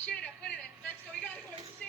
Shit, I put it in. Let's go. We gotta go.